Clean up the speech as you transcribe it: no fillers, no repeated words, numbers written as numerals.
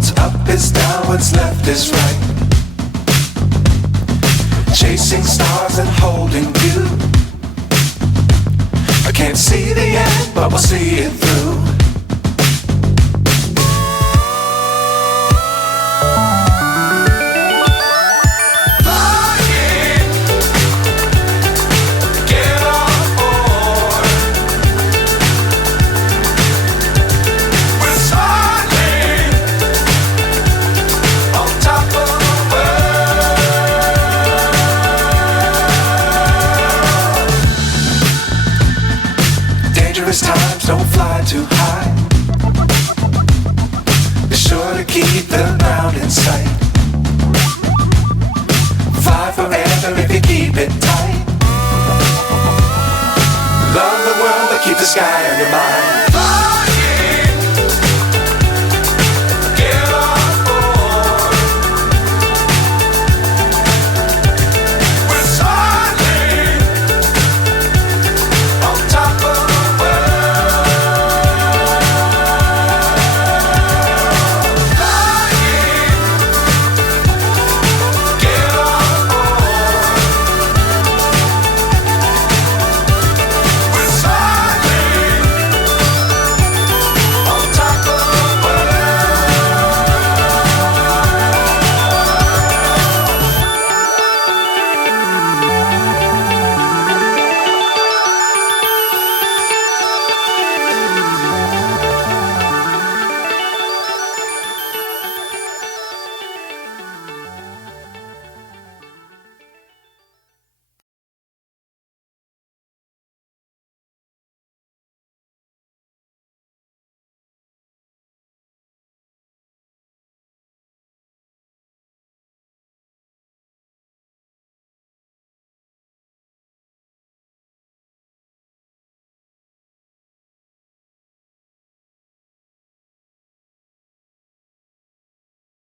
What's up is down, what's left is right. Chasing stars and holding you. I can't see the end, but we'll see it through. Times don't fly too high. Be sure to keep the ground in sight. Fly forever if you keep it tight. Love the world but keep the sky on your mind.